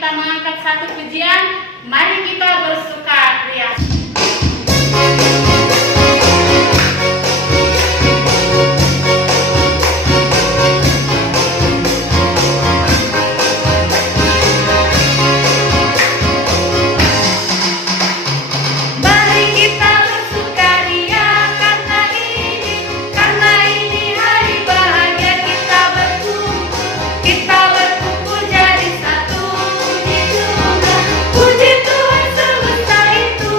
kita mengangkat satu pujian. Mari kita bersukaria. Puji Tuhan semesta itu.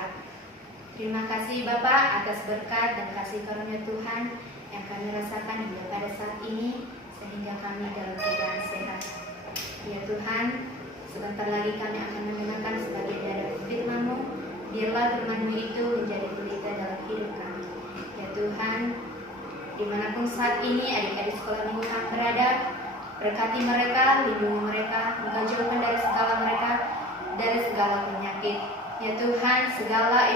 berdoa. Terima kasih Bapa atas berkat dan kasih karunia Tuhan yang kami rasakan hingga pada saat ini sehingga kami dalam keadaan sehat. Ya Tuhan, sebentar lagi kami akan mendengarkan sebagian dari firman-Mu. Biarlah firman-Mu itu menjadi pelita dalam hidup kami. Ya Tuhan, dimanapun saat ini adik-adik sekolah minggu kami berada, berkati mereka, lindungi mereka, Engkau jauhkan dari segala mereka, dari segala penyakit. Ya Tuhan, segala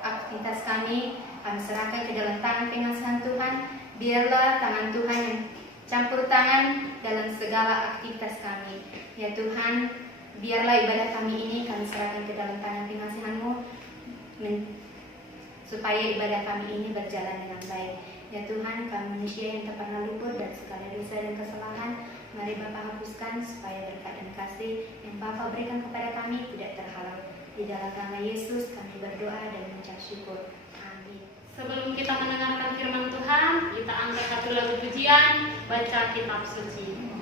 aktivitas kami serahkan ke dalam tangan pengasihan Tuhan. Biarlah tangan Tuhan yang campur tangan dalam segala aktivitas kami. Ya Tuhan, biarlah ibadah kami ini kami serahkan ke dalam tangan pengasihan-Mu, supaya ibadah kami ini berjalan dengan baik. Ya Tuhan, kami manusia yang tak pernah luput dari segala dosa dan kesalahan. Mari Bapa hapuskan supaya berkat dan kasih yang Bapa berikan kepada kami tidak terhalang. Di dalam nama Yesus kami berdoa dan mengucap syukur. Amin. Sebelum kita mendengarkan firman Tuhan, kita angkat satu lagu pujian, baca kitab suci.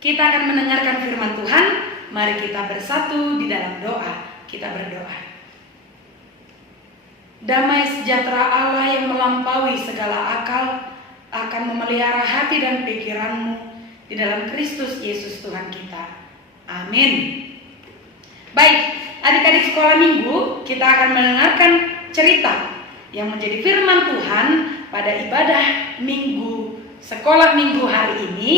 Kita akan mendengarkan firman Tuhan. Mari kita bersatu di dalam doa. Kita berdoa. Damai sejahtera Allah yang melampaui segala akal akan memelihara hati dan pikiranmu di dalam Kristus Yesus Tuhan kita. Amin. Baik, adik-adik sekolah minggu, kita akan mendengarkan cerita yang menjadi firman Tuhan pada ibadah minggu sekolah minggu hari ini,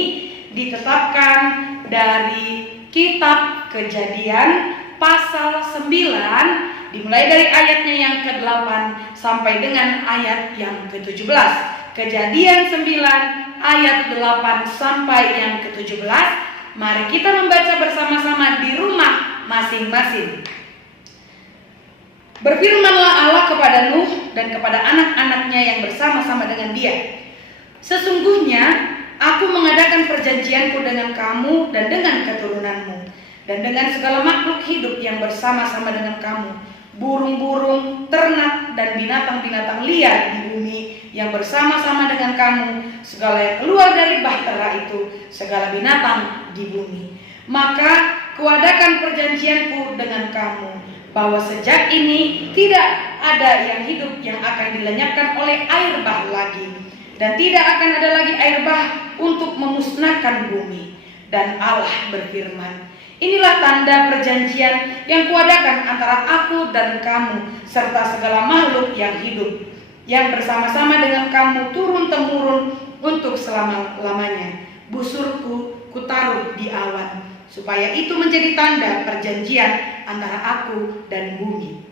ditetapkan dari kitab Kejadian pasal 9, dimulai dari ayatnya yang ke-8 sampai dengan ayat yang ke-17. Kejadian 9 ayat 8 sampai yang ke-17. Mari kita membaca bersama-sama di rumah masing-masing. Berfirmanlah Allah kepada Nuh dan kepada anak-anaknya yang bersama-sama dengan dia. Sesungguhnya Aku mengadakan perjanjianku dengan kamu dan dengan keturunanmu, dan dengan segala makhluk hidup yang bersama-sama dengan kamu, burung-burung, ternak, dan binatang-binatang liar di bumi yang bersama-sama dengan kamu, segala yang keluar dari bahtera itu, segala binatang di bumi. Maka kuadakan perjanjianku dengan kamu, bahwa sejak ini tidak ada yang hidup yang akan dilenyapkan oleh air bah lagi, dan tidak akan ada lagi air bah untuk memusnahkan bumi. Dan Allah berfirman, inilah tanda perjanjian yang kuadakan antara aku dan kamu serta segala makhluk yang hidup yang bersama-sama dengan kamu turun-temurun untuk selama-lamanya. Busurku kutaruh di awan, supaya itu menjadi tanda perjanjian antara aku dan bumi.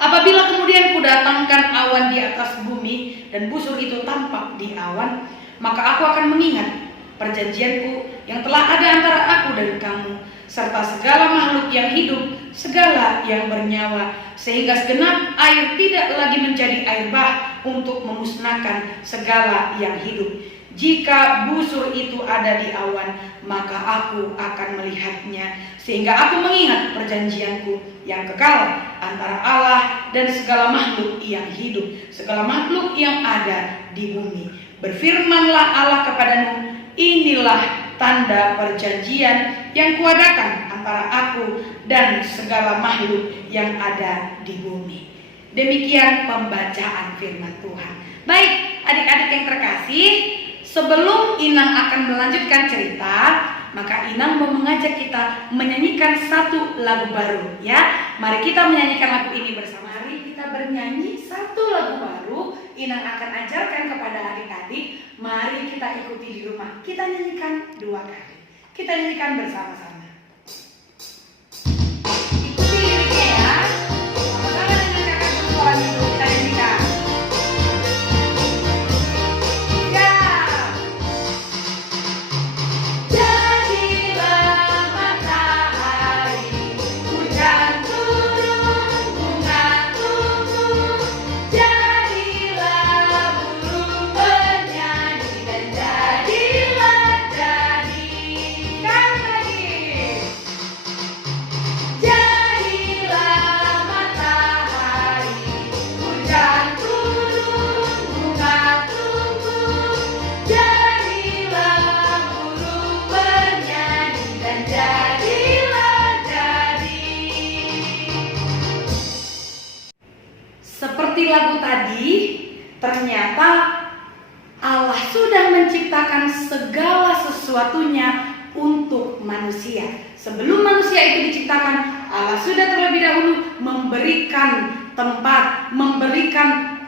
Apabila kemudian kudatangkan awan di atas bumi dan busur itu tampak di awan, maka aku akan mengingat perjanjianku yang telah ada antara aku dan kamu, serta segala makhluk yang hidup, segala yang bernyawa, sehingga segenap air tidak lagi menjadi air bah untuk memusnahkan segala yang hidup. Jika busur itu ada di awan, maka aku akan melihatnya, sehingga aku mengingat perjanjianku yang kekal antara Allah dan segala makhluk yang hidup, segala makhluk yang ada di bumi. Berfirmanlah Allah kepada Nuh, inilah tanda perjanjian yang kuadakan antara aku dan segala makhluk yang ada di bumi. Demikian pembacaan firman Tuhan. Baik, adik-adik yang terkasih, sebelum Inang akan melanjutkan cerita, maka Inang mau mengajak kita menyanyikan satu lagu baru, ya. Mari kita menyanyikan lagu ini bersama. Mari kita bernyanyi satu lagu baru. Inang akan ajarkan kepada adik-adik. Mari kita ikuti di rumah. Kita nyanyikan 2 kali. Kita nyanyikan bersama-sama. Ikuti liriknya ya. Sama-sama dengan kakak perempuan itu kita nyanyikan. Seperti lagu tadi, ternyata Allah sudah menciptakan segala sesuatunya untuk manusia. Sebelum manusia itu diciptakan, Allah sudah terlebih dahulu memberikan tempat, memberikan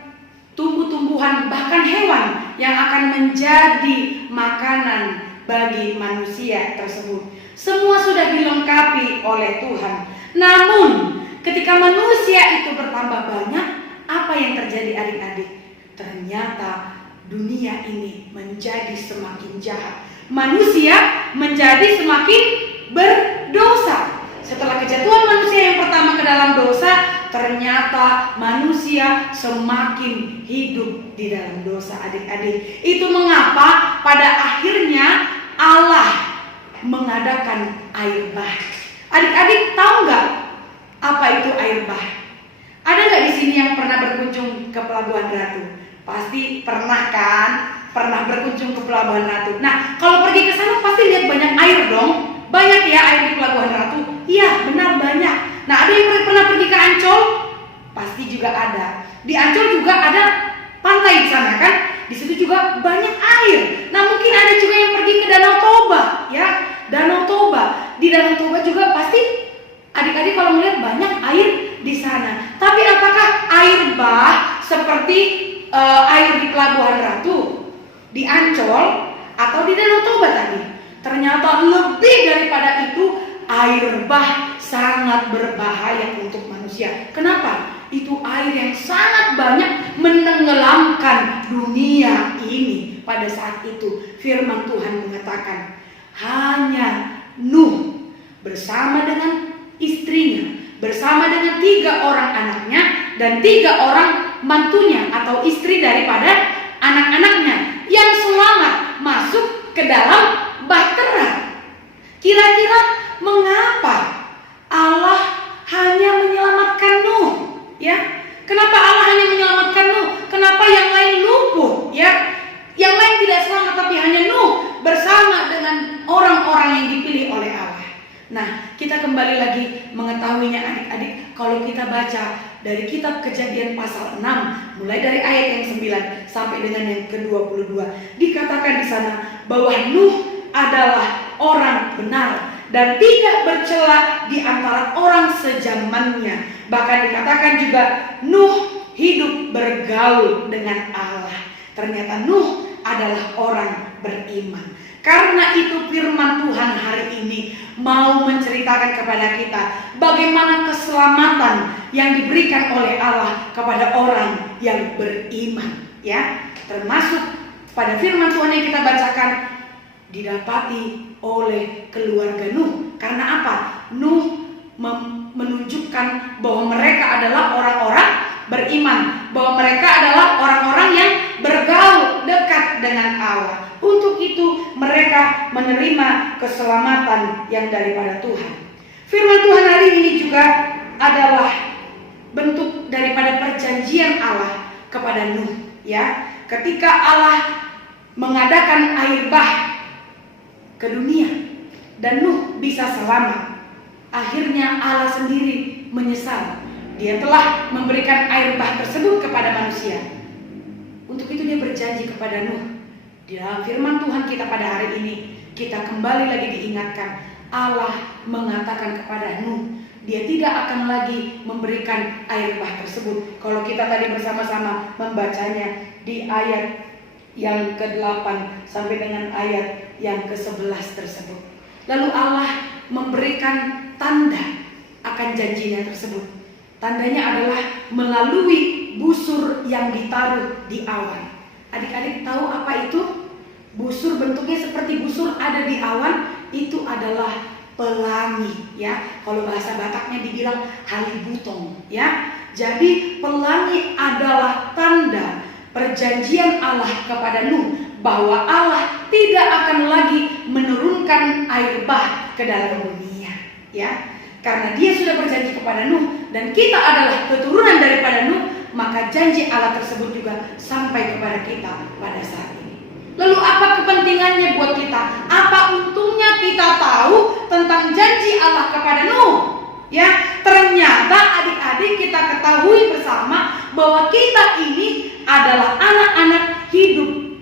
tumbuh-tumbuhan, bahkan hewan yang akan menjadi makanan bagi manusia tersebut. Semua sudah dilengkapi oleh Tuhan. Namun, ketika manusia itu bertambah banyak, apa yang terjadi adik-adik? Ternyata dunia ini menjadi semakin jahat. Manusia menjadi semakin berdosa. Setelah kejatuhan manusia yang pertama ke dalam dosa, ternyata manusia semakin hidup di dalam dosa adik-adik. Itu mengapa pada akhirnya Allah mengadakan air bah. Adik-adik tahu nggak apa itu air bah? Ada nggak di sini yang pernah berkunjung ke Pelabuhan Ratu? Pasti pernah kan? Pernah berkunjung ke Pelabuhan Ratu. Nah, kalau pergi ke sana pasti lihat banyak air dong. Banyak ya air di Pelabuhan Ratu. Iya, benar banyak. Nah, ada yang pernah pergi ke Ancol? Pasti juga ada. Di Ancol juga ada pantai di sana kan? Di situ juga banyak air. Nah, mungkin ada juga yang pergi ke Danau Toba, ya. Danau Toba. Di Danau Toba juga pasti adik-adik kalau melihat banyak air di sana. Tapi apakah air bah seperti air di Pelabuhan Ratu, di Ancol, atau di Danau Toba tadi? Ternyata lebih daripada itu, air bah sangat berbahaya untuk manusia. Kenapa? Itu air yang sangat banyak menenggelamkan dunia ini. Pada saat itu firman Tuhan mengatakan, hanya Nuh bersama dengan istrinya, bersama dengan 3 orang anaknya dan 3 orang mantunya atau istri daripada anak-anaknya yang selamat masuk ke dalam bahtera. Kira-kira mengapa Allah hanya menyelamatkan Nuh? Ya, kenapa Allah hanya menyelamatkan Nuh? Kenapa yang lain luput? Ya, yang lain tidak selamat, tapi hanya Nuh bersama dengan orang-orang yang dipilih oleh Allah. Nah, kita kembali lagi mengetahuinya adik-adik kalau kita baca dari kitab Kejadian pasal 6 mulai dari ayat yang 9 sampai dengan yang ke-22, dikatakan di sana bahwa Nuh adalah orang benar dan tidak bercela di antara orang sezamannya. Bahkan dikatakan juga Nuh hidup bergaul dengan Allah. Ternyata Nuh adalah orang beriman. Karena itu firman Tuhan hari ini mau menceritakan kepada kita bagaimana keselamatan yang diberikan oleh Allah kepada orang yang beriman, ya. Termasuk pada firman Tuhan yang kita bacakan didapati oleh keluarga Nuh. Karena apa? Nuh menunjukkan bahwa mereka adalah orang-orang beriman, bahwa mereka adalah orang-orang yang bergaul dekat dengan Allah. Untuk itu mereka menerima keselamatan yang daripada Tuhan. Firman Tuhan hari ini juga adalah bentuk daripada perjanjian Allah kepada Nuh, ya. Ketika Allah mengadakan air bah ke dunia dan Nuh bisa selamat, akhirnya Allah sendiri menyesal. Dia telah memberikan air bah tersebut kepada manusia. Untuk itu dia berjanji kepada Nuh. Di dalam firman Tuhan kita pada hari ini, kita kembali lagi diingatkan, Allah mengatakan kepada Nuh, dia tidak akan lagi memberikan air bah tersebut. Kalau kita tadi bersama-sama membacanya di ayat yang ke-8 sampai dengan ayat yang ke-11 tersebut. Lalu Allah memberikan tanda akan janjinya tersebut. Tandanya adalah melalui busur yang ditaruh di awan. Adik-adik tahu apa itu? Busur bentuknya seperti busur ada di awan, itu adalah pelangi, ya. Kalau bahasa Bataknya dibilang halibutong, ya. Jadi pelangi adalah tanda perjanjian Allah kepada Nuh bahwa Allah tidak akan lagi menurunkan air bah ke dalam dunia, ya. Karena dia sudah berjanji kepada Nuh dan kita adalah keturunan daripada Nuh, maka janji Allah tersebut juga sampai kepada kita pada saat ini. Lalu apa kepentingannya buat kita? Apa untungnya kita tahu tentang janji Allah kepada Nuh? Ya, ternyata adik-adik kita ketahui bersama bahwa kita ini adalah anak-anak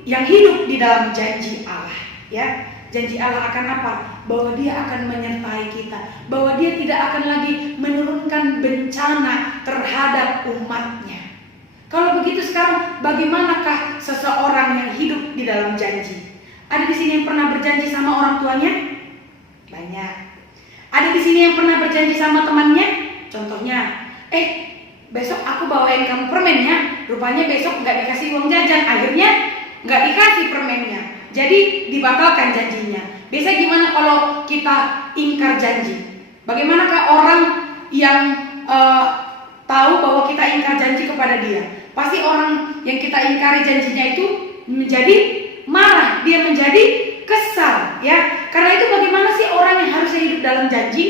yang hidup di dalam janji Allah. Ya, janji Allah akan apa? Bahwa dia akan menyertai kita, bahwa dia tidak akan lagi menurunkan bencana terhadap umatnya. Kalau begitu sekarang bagaimanakah seseorang yang hidup di dalam janji? Ada di sini yang pernah berjanji sama orang tuanya? Banyak. Ada di sini yang pernah berjanji sama temannya? Contohnya, besok aku bawain kamu permen ya. Rupanya besok nggak dikasih uang jajan, akhirnya nggak dikasih permennya. Jadi dibatalkan janjinya. Biasanya gimana kalau kita ingkar janji? Bagaimanakah orang yang tahu bahwa kita ingkar janji kepada dia? Pasti orang yang kita ingkari janjinya itu menjadi marah, dia menjadi kesal, ya. Karena itu bagaimana sih orang yang harusnya hidup dalam janji?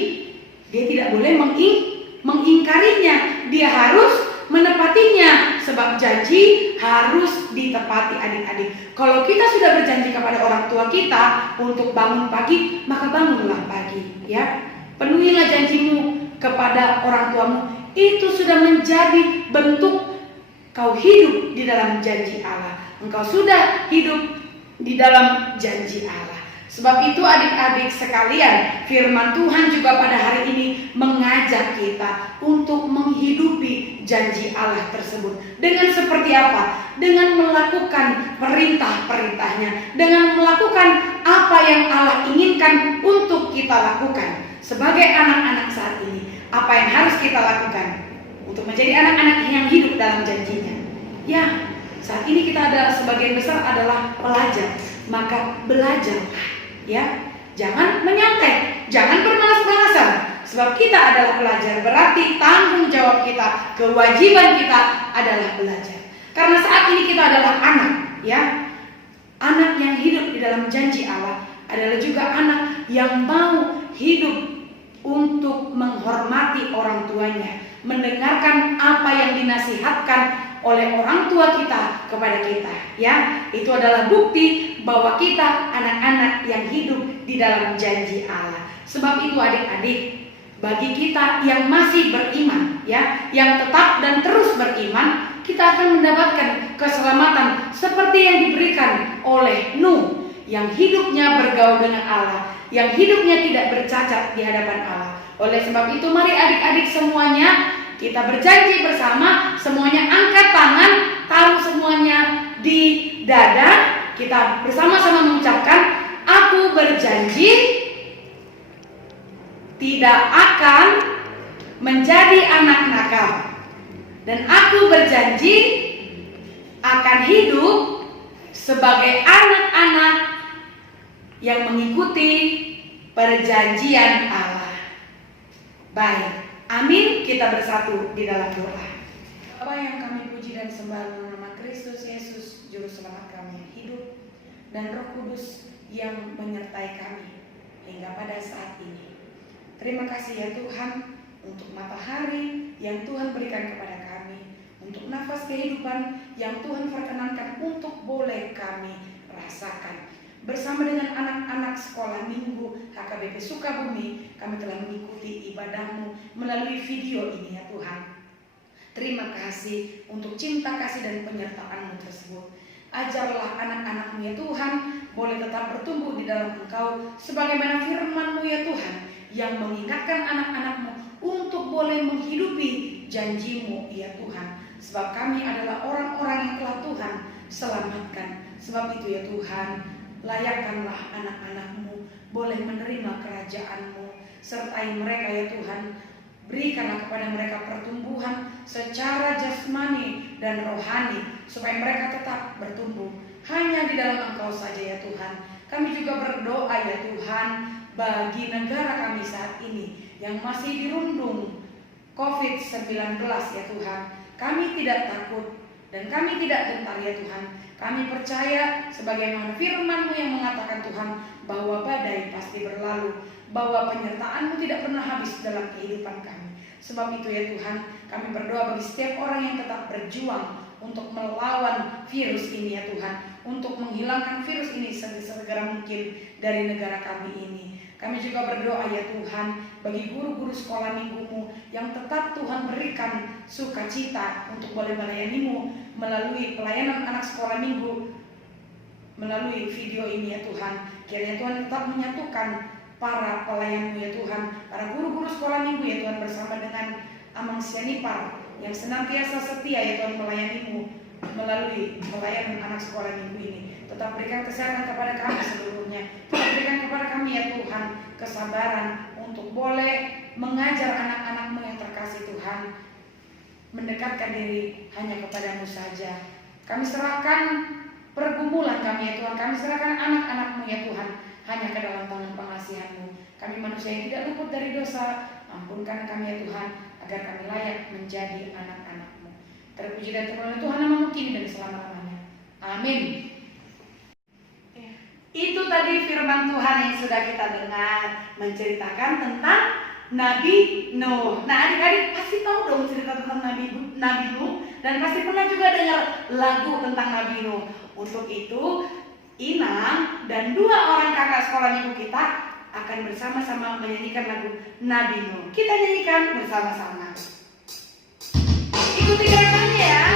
Dia tidak boleh mengingkarinya, dia harus menepatinya, sebab janji harus ditepati adik-adik. Kalau kita sudah berjanji kepada orang tua kita untuk bangun pagi, maka bangunlah pagi, ya. Penuhilah janjimu kepada orang tuamu. Itu sudah menjadi bentuk kau hidup di dalam janji Allah. Engkau sudah hidup di dalam janji Allah. Sebab itu adik-adik sekalian, firman Tuhan juga pada hari ini mengajak kita untuk menghidupi janji Allah tersebut. Dengan seperti apa? Dengan melakukan perintah-perintahnya, dengan melakukan apa yang Allah inginkan untuk kita lakukan. Sebagai anak-anak saat ini, apa yang harus kita lakukan untuk menjadi anak-anak yang hidup dalam janjinya? Ya, saat ini kita ada sebagian besar adalah pelajar, maka belajarlah, ya. Jangan menyantai, jangan bermalas-malasan, sebab kita adalah pelajar. Berarti tanggung jawab kita, kewajiban kita adalah belajar. Karena saat ini kita adalah anak, ya. Anak yang hidup di dalam janji Allah adalah juga anak yang mau hidup untuk menghormati orang tuanya, mendengarkan apa yang dinasihatkan oleh orang tua kita kepada kita, ya. Itu adalah bukti bahwa kita anak-anak yang hidup di dalam janji Allah. Sebab itu adik-adik, bagi kita yang masih beriman, ya, yang tetap dan terus beriman, kita akan mendapatkan keselamatan seperti yang diberikan oleh Nuh, yang hidupnya bergaul dengan Allah, yang hidupnya tidak bercacat di hadapan Allah. Oleh sebab itu mari adik-adik semuanya kita berjanji bersama, semuanya angkat tangan, taruh semuanya di dada. Kita bersama-sama mengucapkan, aku berjanji tidak akan menjadi anak nakal, dan aku berjanji akan hidup sebagai anak-anak yang mengikuti perjanjian Allah. Baik, amin. Kita bersatu di dalam doa. Bapa yang kami puji dan sembah dalam nama Kristus Yesus, Juru Selamat kami yang hidup, dan Roh Kudus yang menyertai kami hingga pada saat ini. Terima kasih ya Tuhan untuk matahari yang Tuhan berikan kepada kami, untuk nafas kehidupan yang Tuhan perkenankan untuk boleh kami rasakan. Bersama dengan anak-anak sekolah minggu HKBP Sukabumi, kami telah mengikuti ibadah-Mu melalui video ini ya Tuhan. Terima kasih untuk cinta kasih dan penyertaan-Mu tersebut. Ajarlah anak-anak-Mu ya Tuhan boleh tetap bertumbuh di dalam Engkau, sebagaimana firman-Mu ya Tuhan yang mengingatkan anak-anak-Mu untuk boleh menghidupi janji-Mu ya Tuhan. Sebab kami adalah orang-orang yang telah Tuhan selamatkan. Sebab itu ya Tuhan, layakkanlah anak-anak-Mu boleh menerima kerajaan-Mu. Sertai mereka ya Tuhan. Berikanlah kepada mereka pertumbuhan secara jasmani dan rohani, supaya mereka tetap bertumbuh hanya di dalam Engkau saja ya Tuhan. Kami juga berdoa ya Tuhan bagi negara kami saat ini yang masih dirundung COVID-19 ya Tuhan. Kami tidak takut dan kami tidak gentar ya Tuhan. Kami percaya sebagaimana firman-Mu yang mengatakan Tuhan bahwa badai pasti berlalu, bahwa penyertaan-Mu tidak pernah habis dalam kehidupan kami. Sebab itu ya Tuhan, kami berdoa bagi setiap orang yang tetap berjuang untuk melawan virus ini ya Tuhan, untuk menghilangkan virus ini segera mungkin dari negara kami ini. Kami juga berdoa ya Tuhan bagi guru-guru sekolah minggu-Mu yang tetap Tuhan berikan sukacita untuk boleh melayani-Mu melalui pelayanan anak sekolah minggu melalui video ini ya Tuhan. Kiranya Tuhan tetap menyatukan para pelayan-Mu ya Tuhan, para guru-guru sekolah minggu ya Tuhan, bersama dengan Amang Sianipar yang senantiasa setia ya Tuhan melayani-Mu melalui pelayanan anak sekolah minggu ini. Tetap berikan kesehatan kepada kami seluruhnya. Tetap berikan kepada kami ya Tuhan kesabaran untuk boleh mengajar anak-anak-Mu yang terkasih Tuhan, mendekatkan diri hanya kepada-Mu saja. Kami serahkan pergumulan kami ya Tuhan, kami serahkan anak-anak-Mu ya Tuhan hanya ke dalam tangan pengasihan-Mu. Kami manusia yang tidak luput dari dosa, ampunkan kami ya Tuhan, agar kami layak menjadi anak-anak-Mu. Terpuji dan terpuji Tuhan namamu kini dan selama-lamanya. Amin. Itu tadi firman Tuhan yang sudah kita dengar, menceritakan tentang Nabi Nuh. Nah adik-adik pasti tahu dong cerita tentang Nabi Nuh, dan pasti pernah juga dengar lagu tentang Nabi Nuh. Untuk itu Inang dan 2 orang kakak sekolah minggu kita akan bersama-sama menyanyikan lagu Nabi Nuh. Kita nyanyikan bersama-sama. Ikuti gerakannya ya.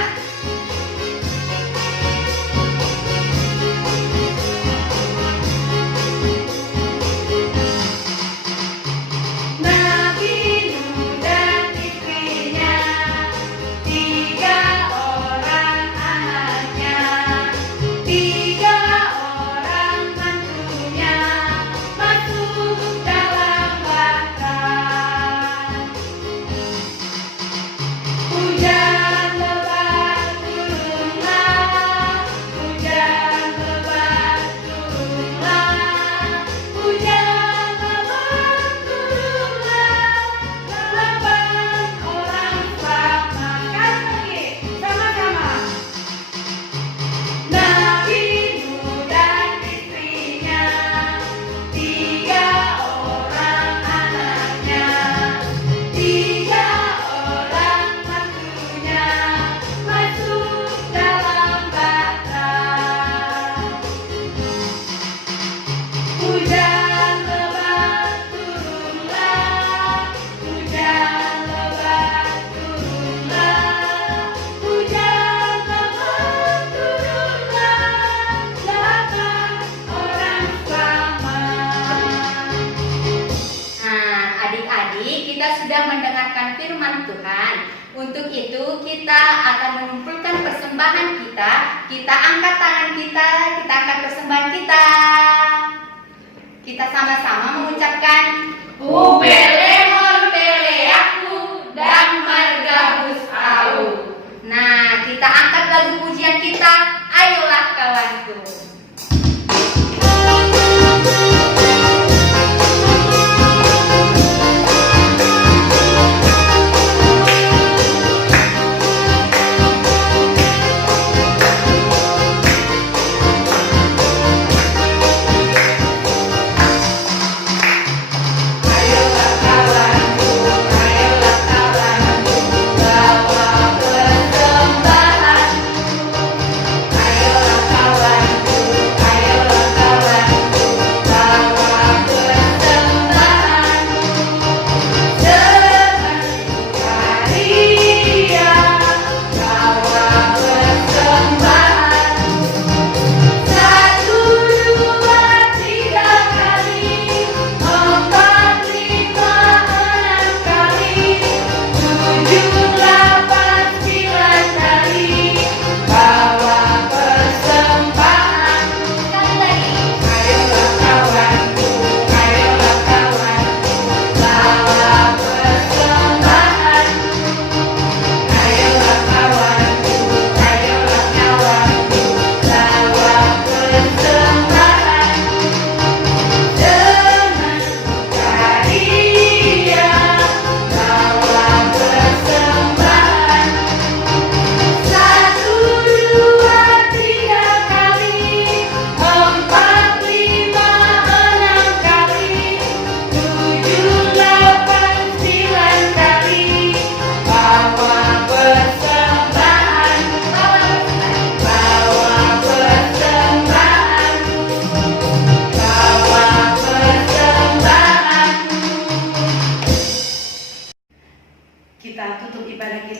Untuk itu kita akan mengumpulkan persembahan kita. Kita angkat tangan kita angkat persembahan kita. Kita sama-sama mengucapkan Upelemon peleaku dan margabus au. Nah, kita angkat lagu pujian kita. Ayolah kawanku.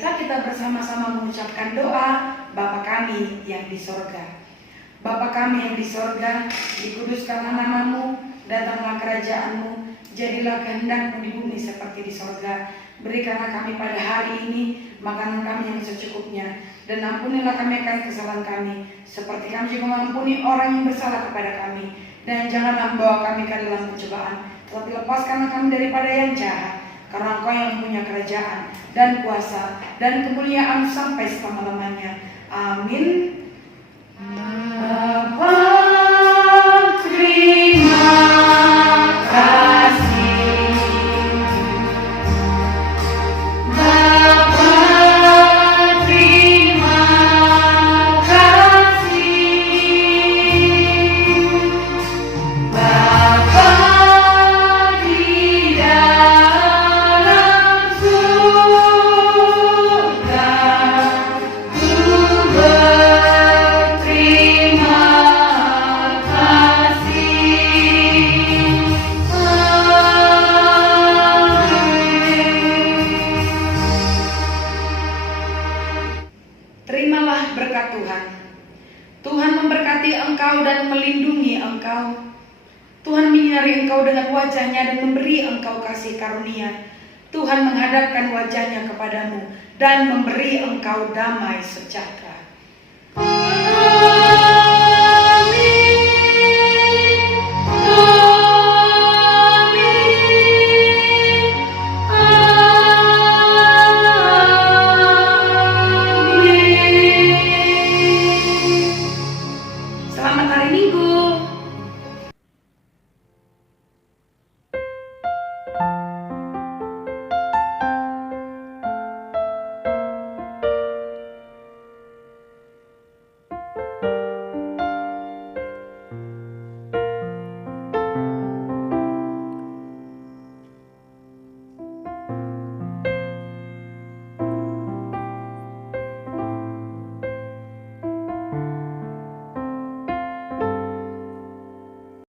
serta kita bersama-sama mengucapkan doa Bapa kami yang di sorga. Bapa kami yang di sorga, dikuduskanlah namamu, datanglah kerajaanmu, jadilah kehendakmu di bumi seperti di sorga. Berikanlah kami pada hari ini makanan kami yang secukupnya, dan ampunilah kami akan kesalahan kami, seperti kami juga mengampuni orang yang bersalah kepada kami. Dan janganlah membawa kami ke dalam pencobaan, tetapi lepaskanlah kami daripada yang jahat. Karena Engkau yang punya kerajaan dan kuasa dan kemuliaan sampai selama-lamanya. Amin. Bapa, terima kasih. Bapa, terima kasih. Bapa di dalam surga, ku berterima kasih. Terimalah berkat Tuhan. Tuhan memberkati engkau dan melindungi engkau. Tuhan menyinari engkau dengan wajah-Nya dan memberi engkau kasih karunia. Tuhan menghadapkan wajah-Nya kepadamu dan memberi engkau damai sejahtera.